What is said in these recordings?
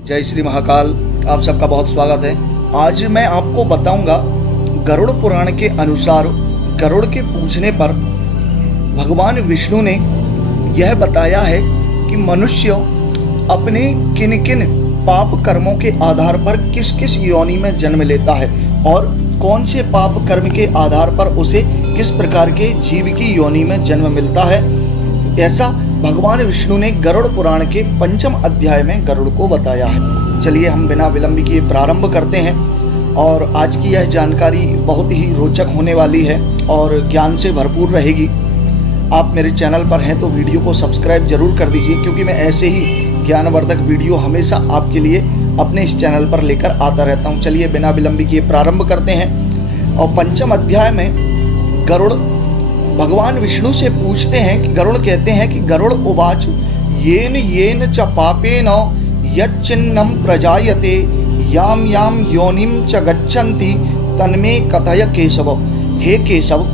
जय श्री महाकाल। आप सबका बहुत स्वागत है। आज मैं आपको बताऊंगा गरुड़ पुराण के अनुसार गरुड़ के पूछने पर भगवान विष्णु ने यह बताया है कि मनुष्य अपने किन किन पाप कर्मों के आधार पर किस किस योनि में जन्म लेता है और कौन से पाप कर्म के आधार पर उसे किस प्रकार के जीव की योनि में जन्म मिलता है। ऐसा भगवान विष्णु ने गरुड़ पुराण के 5वें अध्याय में गरुड़ को बताया है। चलिए हम बिना विलंब किए प्रारंभ करते हैं और आज की यह जानकारी बहुत ही रोचक होने वाली है और ज्ञान से भरपूर रहेगी। आप मेरे चैनल पर हैं तो वीडियो को सब्सक्राइब जरूर कर दीजिए, क्योंकि मैं ऐसे ही ज्ञानवर्धक वीडियो हमेशा आपके लिए अपने इस चैनल पर लेकर आता रहता हूँ। चलिए बिना विलंब किए प्रारंभ करते हैं। और 5वें अध्याय में गरुड़ भगवान विष्णु से पूछते हैं कि गरुड़ कहते हैं कि गरुड़ उवाच येन येन च पापेन यच्चिन्नं प्रजायते याम याम योनिम च गच्छन्ति तन्मे कथय केशव। हे केशव,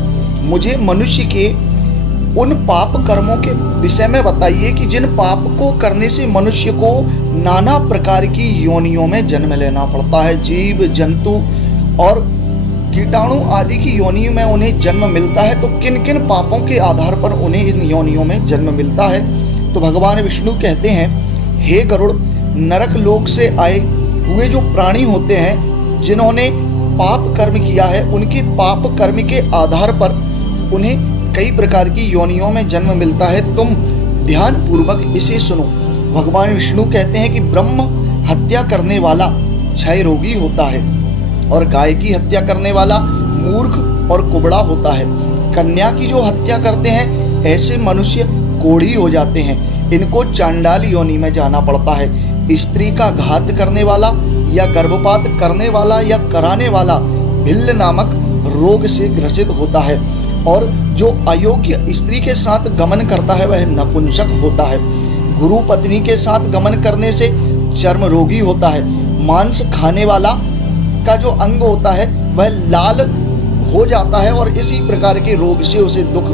मुझे मनुष्य के उन पाप कर्मों के विषय में बताइए कि जिन पाप को करने से मनुष्य को नाना प्रकार की योनियों में जन्म लेना पड़ता है। जीव जंतु और कीटाणु आदि की योनियों में उन्हें जन्म मिलता है, तो किन किन पापों के आधार पर उन्हें इन योनियों में जन्म मिलता है। तो भगवान विष्णु कहते हैं, हे गरुड़, नरक लोक से आए हुए जो प्राणी होते हैं जिन्होंने पाप कर्म किया है, उनके पाप कर्म के आधार पर उन्हें कई प्रकार की योनियों में जन्म मिलता है। तुम ध्यान पूर्वक इसे सुनो। भगवान विष्णु कहते हैं कि ब्रह्म हत्या करने वाला क्षय रोगी होता है और गाय की हत्या करने वाला मूर्ख और कुबड़ा होता है। कन्या की जो हत्या करते हैं ऐसे मनुष्य कोढ़ी हो जाते हैं, इनको चांडाल योनि में जाना पड़ता है। स्त्री का घात करने वाला या गर्भपात करने वाला या कराने वाला भिल्ल नामक रोग से ग्रसित होता है। और जो अयोग्य स्त्री के साथ गमन करता है वह नपुंसक होता है। गुरु पत्नी के साथ गमन करने से चर्म रोगी होता है। मांस खाने वाला का जो अंग होता है वह लाल हो जाता है और इसी प्रकार के रोग से उसे दुख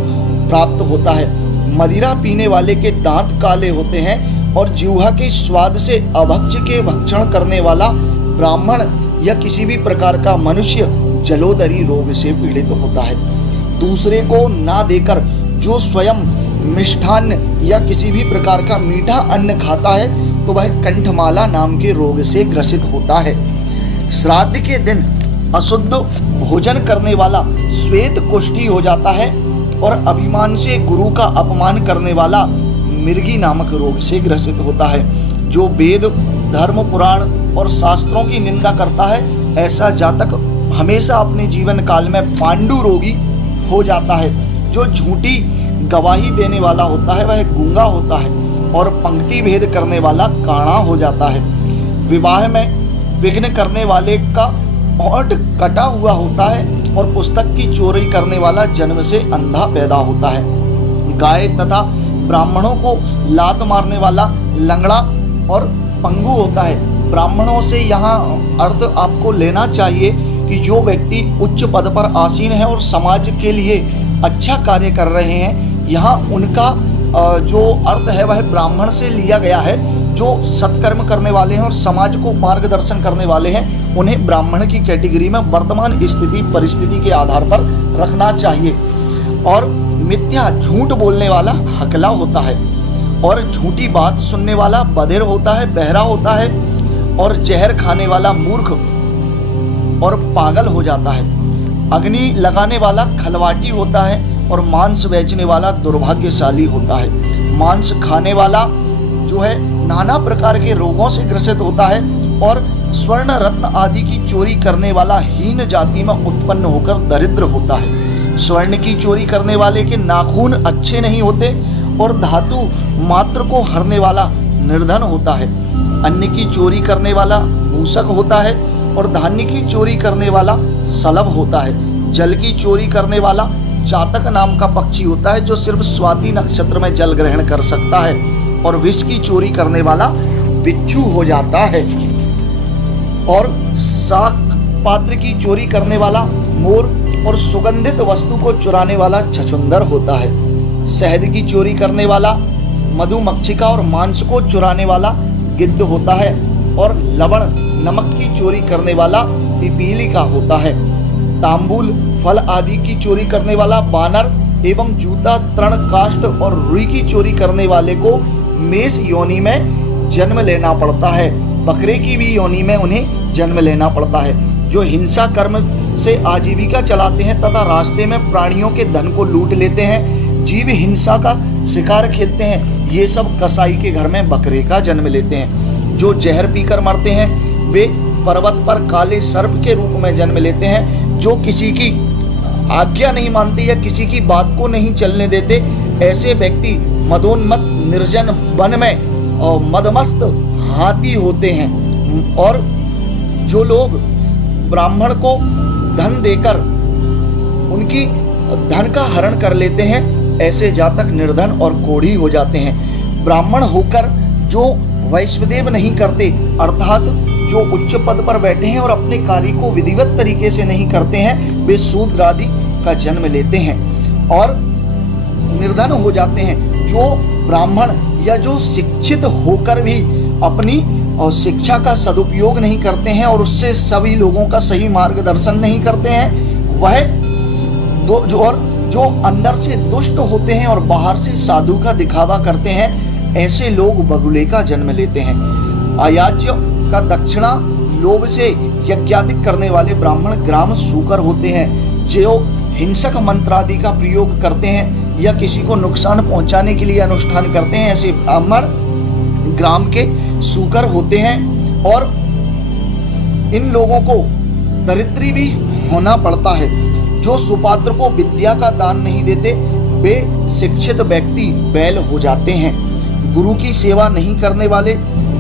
प्राप्त होता है। मदिरा पीने वाले के दांत काले होते हैं और जिह्वा के स्वाद से अभक्ष्य के भक्षण करने वाला ब्राह्मण या किसी भी प्रकार का मनुष्य जलोदरी रोग से पीड़ित होता है। दूसरे को ना देकर जो स्वयं मिष्ठान्न या किसी भी प्रकार का मीठा अन्न खाता है तो वह कंठमाला नाम के रोग से ग्रसित होता है। श्राद्ध के दिन अशुद्ध भोजन करने वाला श्वेत कुष्ठी हो जाता है और अभिमान से गुरु का अपमान करने वाला मृगी नामक रोग से ग्रसित होता है। जो वेद धर्म पुराण और शास्त्रों की निंदा करता है ऐसा जातक हमेशा अपने जीवन काल में पांडु रोगी हो जाता है। जो झूठी गवाही देने वाला होता है वह गूंगा होता है और पंक्ति भेद करने वाला काणा हो जाता है। विवाह में विघ्न करने वाले का होंठ कटा हुआ होता है और पुस्तक की चोरी करने वाला जन्म से अंधा पैदा होता है। गाय तथा ब्राह्मणों को लात मारने वाला लंगड़ा और पंगु होता है। ब्राह्मणों से यहाँ अर्थ आपको लेना चाहिए कि जो व्यक्ति उच्च पद पर आसीन है और समाज के लिए अच्छा कार्य कर रहे हैं, यहाँ उनका जो अर्थ है वह ब्राह्मण से लिया गया है। जो सत्कर्म करने वाले हैं और समाज को मार्गदर्शन करने वाले हैं उन्हें ब्राह्मण की कैटेगरी में वर्तमान स्थिति परिस्थिति के आधार पर रखना चाहिए। और मिथ्या झूठ बोलने वाला हकला होता है और झूठी बात सुनने वाला बधिर होता है, बहरा होता है और जहर खाने वाला मूर्ख और पागल हो जाता है। अग्नि लगाने वाला खलवाटी होता है और मांस बेचने वाला दुर्भाग्यशाली होता है। मांस खाने वाला जो है नाना प्रकार के रोगों से ग्रसित होता है और स्वर्ण रत्न आदि की चोरी करने वाला हीन जाति में उत्पन्न होकर दरिद्र होता है। स्वर्ण की चोरी करने वाले के नाखून अच्छे नहीं होते और धातु मात्र को हरने वाला निर्धन होता है। अन्न की चोरी करने वाला मूसक होता है और धान्य की चोरी करने वाला सलभ होता है। जल की चोरी करने वाला चातक नाम का पक्षी होता है जो सिर्फ स्वाति नक्षत्र में जल ग्रहण कर सकता है। और विष की चोरी करने वाला बिच्छू हो जाता है। और शाक पात्र की चोरी करने वाला मोर और सुगंधित वस्तु को चुराने वाला छछुंदर होता है। शहद की चोरी करने वाला मधुमक्षिका और मांस को चुराने वाला गिद्ध होता है। और लवण नमक की चोरी करने वाला पिपीली का होता है। तांबूल फल आदि की चोरी करने वाला बानर एवं जूता तृण काष्ठ और रुई की चोरी करने वाले को मेष योनि में जन्म लेना पड़ता है। बकरे की भी योनि में उन्हें जन्म लेना पड़ता है। जो हिंसा कर्म से आजीविका चलाते हैं तथा रास्ते में प्राणियों के धन को लूट लेते हैं, जीव हिंसा का शिकार खेलते हैं, ये सब कसाई के घर में बकरे का जन्म लेते हैं। जो जहर पीकर मरते हैं वे पर्वत पर काले सर्प के रूप में जन्म लेते हैं। जो किसी की आज्ञा नहीं मानते या किसी की बात को नहीं चलने देते, ऐसे व्यक्ति मदोन्मत्त निर्जन वन में मदमस्त हाथी होते हैं। और जो लोग ब्राह्मण को धन देकर उनकी धन का हरण कर लेते हैं, ऐसे जातक निर्धन और कोढ़ी हो जाते हैं। ब्राह्मण होकर जो वैश्वदेव नहीं करते, अर्थात जो उच्च पद पर बैठे हैं और अपने कार्य को विधिवत तरीके से नहीं करते हैं, वे शूद्र आदि का जन्म लेते हैं और निर्धन हो जाते हैं। जो ब्राह्मण या जो शिक्षित होकर भी अपनी शिक्षा का सदुपयोग नहीं करते हैं और उससे सभी लोगों का सही मार्गदर्शन नहीं करते हैं, वह जो अंदर से दुष्ट होते हैं और बाहर से साधु का दिखावा करते हैं, ऐसे लोग बगुले का जन्म लेते हैं। अयाज्य का दक्षिणा लोभ से यज्ञादिक करने वाले ब्राह्मण ग्राम सूकर होते हैं। जो हिंसक मंत्र आदि का प्रयोग करते हैं या किसी को नुकसान पहुंचाने के लिए अनुष्ठान करते हैं, ऐसे ब्राह्मण ग्राम के सूकर होते हैं। और इन लोगों को दरिद्री भी होना पड़ता है। जो सुपात्र को विद्या का दान नहीं देते, वे शिक्षित व्यक्ति बैल हो जाते हैं। गुरु की सेवा नहीं करने वाले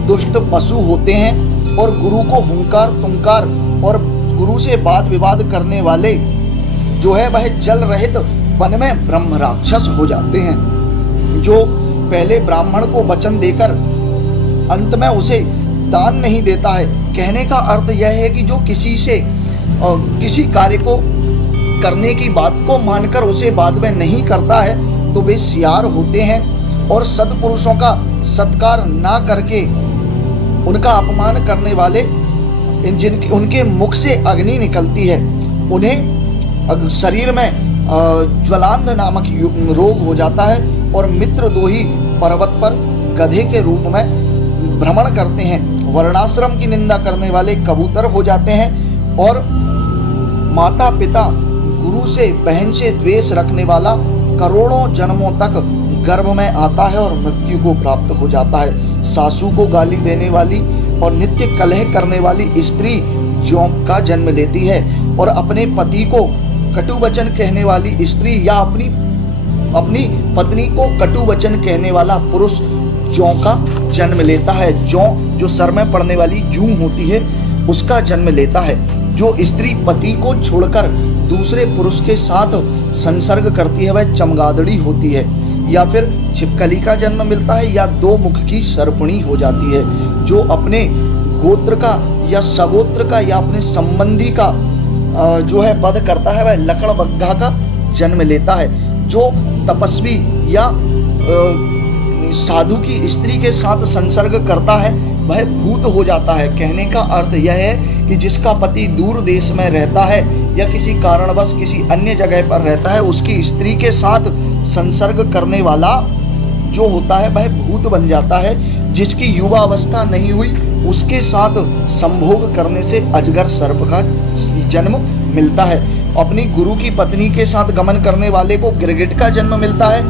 दुष्ट पशु होते हैं और गुरु को हुंकार तुंकार और गुरु से वाद विवाद करने वाले जो है वह जल रहित वन में ब्रह्म राक्षस हो जाते हैं। जो पहले ब्राह्मण को वचन देकर अंत में उसे दान नहीं देता है, कहने का अर्थ यह है कि जो किसी से किसी कार्य को करने की बात को मानकर उसे बाद में नहीं करता है, तो वे सियार होते हैं। और सत्पुरुषों का सत्कार ना करके उनका अपमान करने वाले जिनके उनके मुख से अग्नि निकलती है, उन्हें शरीर में ज्वलांध नामक रोग हो जाता है और मित्रद्रोही पर्वत पर गधे के रूप में भ्रमण करते हैं। वर्णाश्रम की निंदा करने वाले कबूतर हो जाते हैं और माता पिता गुरु से बहन से द्वेष रखने वाला करोड़ों जन्मों तक गर्भ में आता है और मृत्यु को प्राप्त हो जाता है। सासू को गाली देने वाली और नित्य कलह करने वाली स्त्री जोंक का जन्म लेती है और अपने पति को कटु वचन कहने वाली स्त्री या अपनी पत्नी को कटु वचन कहने वाला पुरुष जौ का जन्म लेता है। जौ जो सर में पड़ने वाली जूं होती है उसका जन्म लेता है। जो स्त्री पति को छोड़कर दूसरे पुरुष के साथ संसर्ग करती है वह चमगादड़ी होती है या फिर छिपकली का जन्म मिलता है या दो मुख की सर्पणी हो जाती है। जो अपने गोत्र का या सगोत्र का या अपने संबंधी का जो है वध करता है वह लकड़बग्घा का जन्म लेता है। जो तपस्वी या साधु की स्त्री के साथ संसर्ग करता है वह भूत हो जाता है। कहने का अर्थ यह है कि जिसका पति दूर देश में रहता है या किसी कारणवश किसी अन्य जगह पर रहता है, उसकी स्त्री के साथ संसर्ग करने वाला जो होता है वह भूत बन जाता है। जिसकी युवा अवस्था नहीं हुई उसके साथ संभोग करने से अजगर सर्प का जन्म मिलता है। अपनी गुरु की पत्नी के साथ गमन करने वाले को गिरगिट का जन्म मिलता है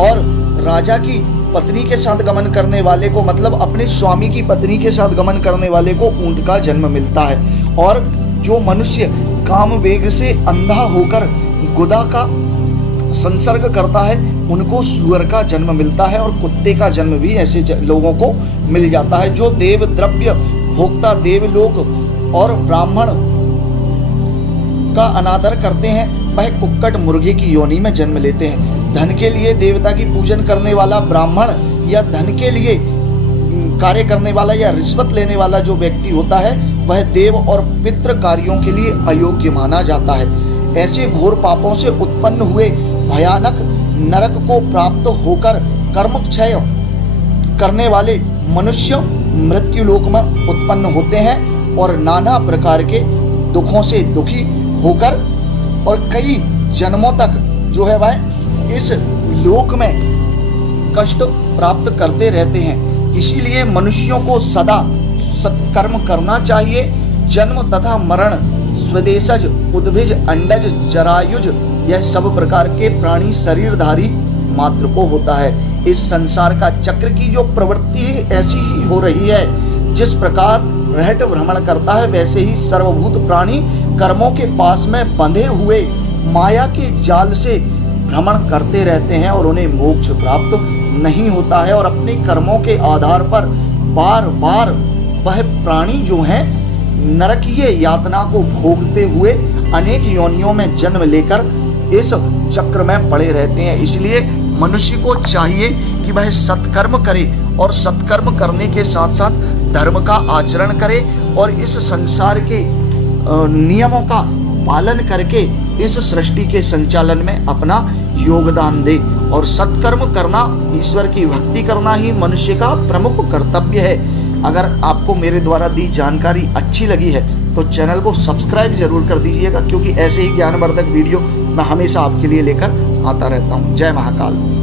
और राजा की पत्नी के साथ गमन करने वाले को मतलब अपने स्वामी की पत्नी के साथ गमन करने वाले को ऊंट का जन्म मिलता है। और जो मनुष्य काम वेग से अंधा होकर गुदा का संसर्ग करता है उनको सूअर का जन्म मिलता है और कुत्ते का जन्म भी ऐसे लोगों को मिल जाता है। जो देव द्रव्य भोक्ता देवलोक और ब्राह्मण का अनादर करते हैं वह कुक्कट मुर्गे की योनि में जन्म लेते हैं। धन के लिए देवता की पूजन करने वाला ब्राह्मण या धन के लिए कार्य करने वाला या रिश्वत लेने वाला जो व्यक्ति होता है वह देव और पितृ कार्यों के लिए अयोग्य माना जाता है। ऐसे घोर पापों से उत्पन्न हुए भयानक नरक को प्राप्त होकर कर्म क्षय करने वाले मनुष्य मृत्यु लोक में उत्पन्न होते हैं और नाना प्रकार के दुखों से दुखी होकर और कई जन्मों तक जो है वह इस लोक में कष्ट प्राप्त करते रहते हैं। इसीलिए मनुष्यों को सदा सत्कर्म करना चाहिए। जन्म तथा मरण, स्वदेशज, उद्भिज, अंडज, जरायुज, यह सब प्रकार के प्राणी शरीरधारी मात्र को होता है। इस संसार का चक्र की जो प्रवृत्ति ऐसी ही हो रही है। जिस प्रकार रहट भ्रमण करता है वैसे ही सर्वभूत प्राणी कर्मों के पास में बंधे हुए माया के जाल से भ्रमण करते रहते हैं और उन्हें मोक्ष प्राप्त नहीं होता है। और अपने कर्मों के आधार पर बार बार वह प्राणी जो हैं नरकीय यातना को भोगते हुए अनेक योनियों में जन्म लेकर इस चक्र में पड़े रहते हैं। इसलिए मनुष्य को चाहिए कि वह सत्कर्म करे और सत्कर्म करने के साथ साथ धर्म का आचरण करे और इस संसार के नियमों का पालन करके इस सृष्टि के संचालन में अपना योगदान दे। और सत्कर्म करना, ईश्वर की भक्ति करना ही मनुष्य का प्रमुख कर्तव्य है। अगर आपको मेरे द्वारा दी जानकारी अच्छी लगी है तो चैनल को सब्सक्राइब जरूर कर दीजिएगा, क्योंकि ऐसे ही ज्ञानवर्धक वीडियो मैं हमेशा आपके लिए लेकर आता रहता हूँ। जय महाकाल।